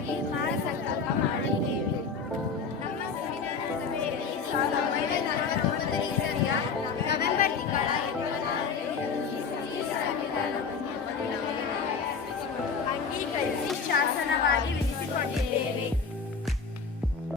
ಉಳಿವಿಗಾಗಿ ಮಹಾಸಂಕಲ್ಪ ಮಾಡಿದ್ದೇವೆ. ನಮ್ಮ ಸಂವಿಧಾನ ಸಭೆಯಲ್ಲಿ 1949 ಇಸವಿಯ ನವೆಂಬರ್ ತಿಂಗಳ 24ರಂದು ಈ ಸಂವಿಧಾನವನ್ನು ಅಂಗೀಕರಿಸಿ ಶಾಸನವಾಗಿ